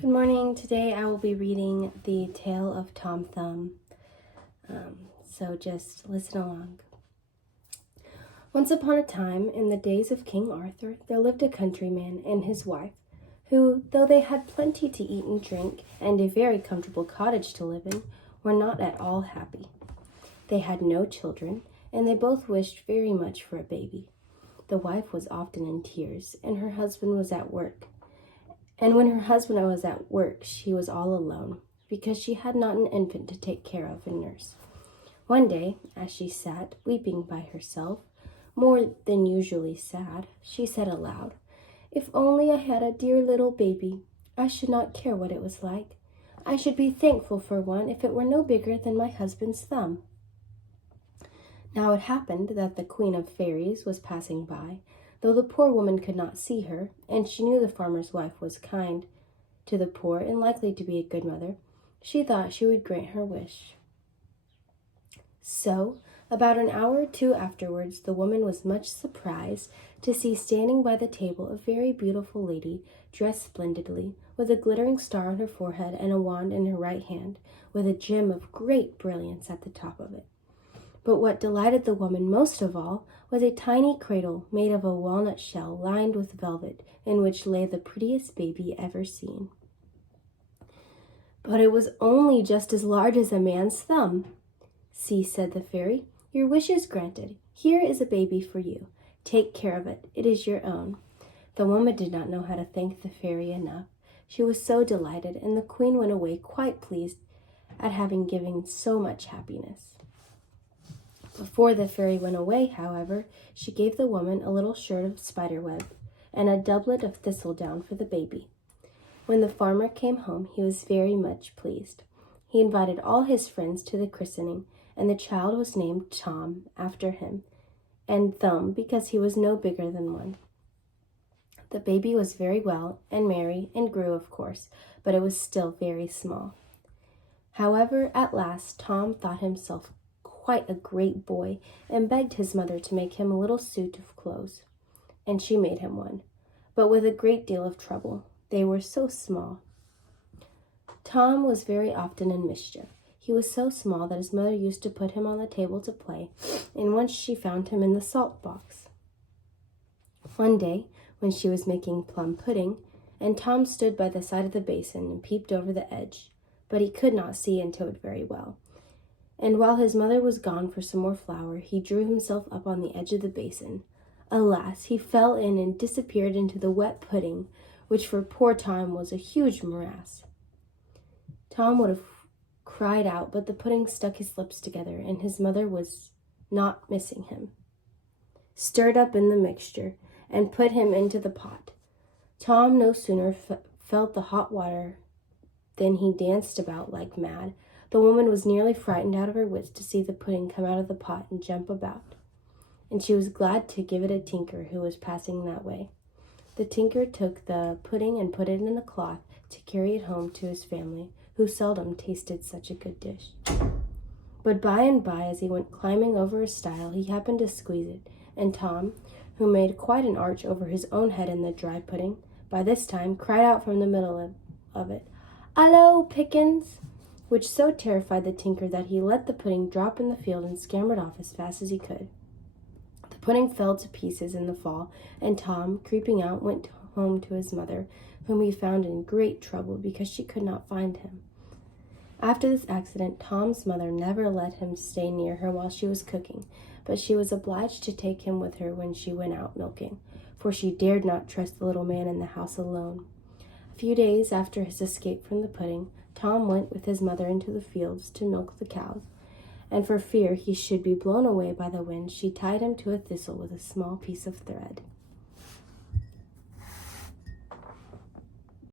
Good morning. Today I will be reading the Tale of Tom Thumb. So just listen along. Once upon a time, in the days of King Arthur, there lived a countryman and his wife, who, though they had plenty to eat and drink and a very comfortable cottage to live in, were not at all happy. They had no children, and they both wished very much for a baby. The wife was often in tears, and her husband was at work. And when her husband was at work, she was all alone, because she had not an infant to take care of and nurse. One day, as she sat weeping by herself, more than usually sad, she said aloud, "If only I had a dear little baby, I should not care what it was like. I should be thankful for one if it were no bigger than my husband's thumb." Now it happened that the Queen of Fairies was passing by, though the poor woman could not see her, and she knew the farmer's wife was kind to the poor and likely to be a good mother. She thought she would grant her wish. So, about an hour or two afterwards, the woman was much surprised to see standing by the table a very beautiful lady, dressed splendidly, with a glittering star on her forehead and a wand in her right hand, with a gem of great brilliance at the top of it. But what delighted the woman most of all was a tiny cradle made of a walnut shell lined with velvet, in which lay the prettiest baby ever seen. But it was only just as large as a man's thumb. "See," said the fairy, "your wish is granted. Here is a baby for you. Take care of it. It is your own." The woman did not know how to thank the fairy enough. She was so delighted, and the queen went away quite pleased at having given so much happiness. Before the fairy went away, however, she gave the woman a little shirt of spiderweb and a doublet of thistledown for the baby. When the farmer came home, he was very much pleased. He invited all his friends to the christening, and the child was named Tom after him, and Thumb because he was no bigger than one. The baby was very well and merry and grew, of course, but it was still very small. However, at last Tom thought himself quite a great boy, and begged his mother to make him a little suit of clothes. And she made him one, but with a great deal of trouble. They were so small. Tom was very often in mischief. He was so small that his mother used to put him on the table to play, and once she found him in the salt box. One day, when she was making plum pudding, and Tom stood by the side of the basin and peeped over the edge, but he could not see into it very well. And while his mother was gone for some more flour, he drew himself up on the edge of the basin. Alas, he fell in and disappeared into the wet pudding, which for poor Tom was a huge morass. Tom would have cried out, but the pudding stuck his lips together, and his mother was not missing him. Stirred up in the mixture, and put him into the pot. Tom no sooner felt the hot water than he danced about like mad. The woman was nearly frightened out of her wits to see the pudding come out of the pot and jump about, and she was glad to give it a tinker who was passing that way. The tinker took the pudding and put it in a cloth to carry it home to his family, who seldom tasted such a good dish. But by and by, as he went climbing over a stile, he happened to squeeze it, and Tom, who made quite an arch over his own head in the dry pudding, by this time cried out from the middle of it, "Hallo, Pickens!" which so terrified the tinker that he let the pudding drop in the field and scampered off as fast as he could. The pudding fell to pieces in the fall, and Tom, creeping out, went home to his mother, whom he found in great trouble because she could not find him. After this accident, Tom's mother never let him stay near her while she was cooking, but she was obliged to take him with her when she went out milking, for she dared not trust the little man in the house alone. A few days after his escape from the pudding, Tom went with his mother into the fields to milk the cows, and for fear he should be blown away by the wind, she tied him to a thistle with a small piece of thread.